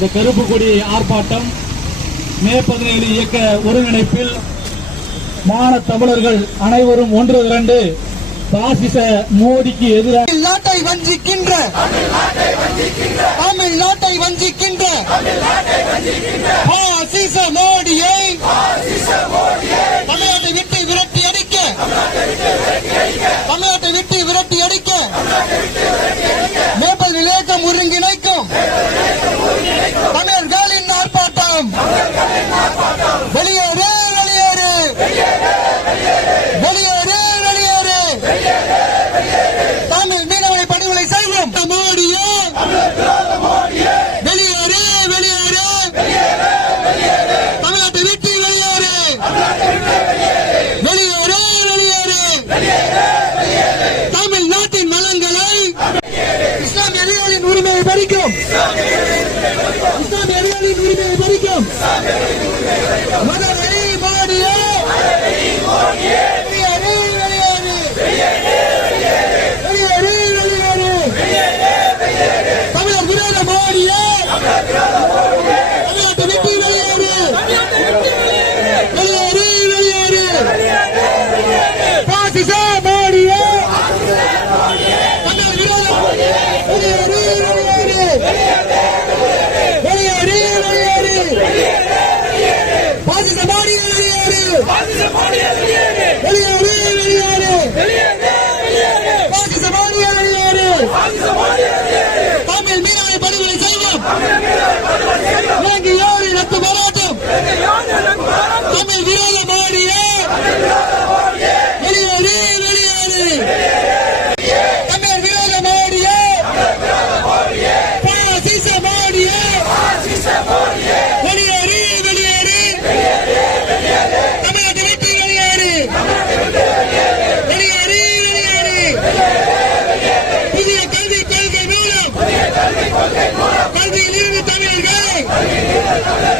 இந்த கருப்பு கொடி ஆர்ப்பாட்டம் மே பதினேழு இயக்க ஒருங்கிணைப்பில் மாண தமிழர்கள் அனைவரும் ஒன்று திரண்டு பாசிச மோடிக்கு எதிராக நாட்டை வஞ்சிக்கின்ற தமிழ் நாட்டை வஞ்சிக்கின்ற Usta Derya'nın kulübe ibarik yap. Usta Derya'nın kulübe Hallelujah.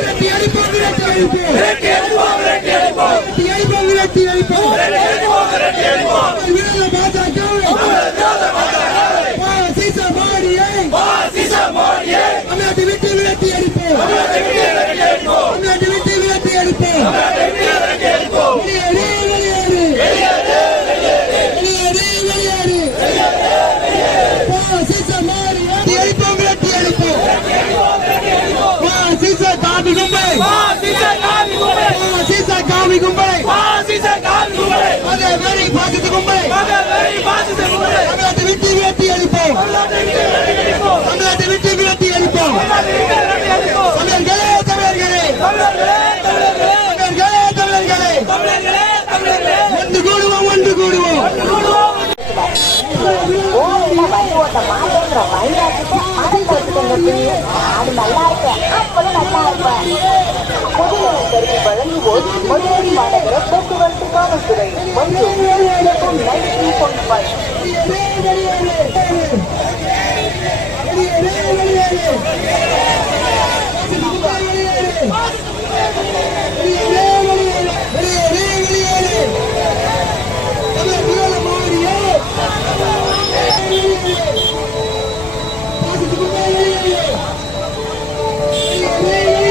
விரட்டி அடிப்போம் விரட்டி அடிப்போம் விரட்டி அடிப்போம் விரட்டி அடிப்போம் காமி கும்பலை. பாசிச காமி கும்பலை. மத வெறி பாசிச கும்பலை. மத வெறி பாசிச கும்பலை. தமிழ்நாட்டை விட்டு வேட்டி அடிப்போம். தமிழ்நாட்டை விட்டு அப்பளம் நல்லா இருப்பார் முதல்வர் கருவி வழங்குவோர் மதுரை மாநகர போக்குவரத்து காவல்துறை மற்றும் சிறப்பும் நன்றி கொண்டு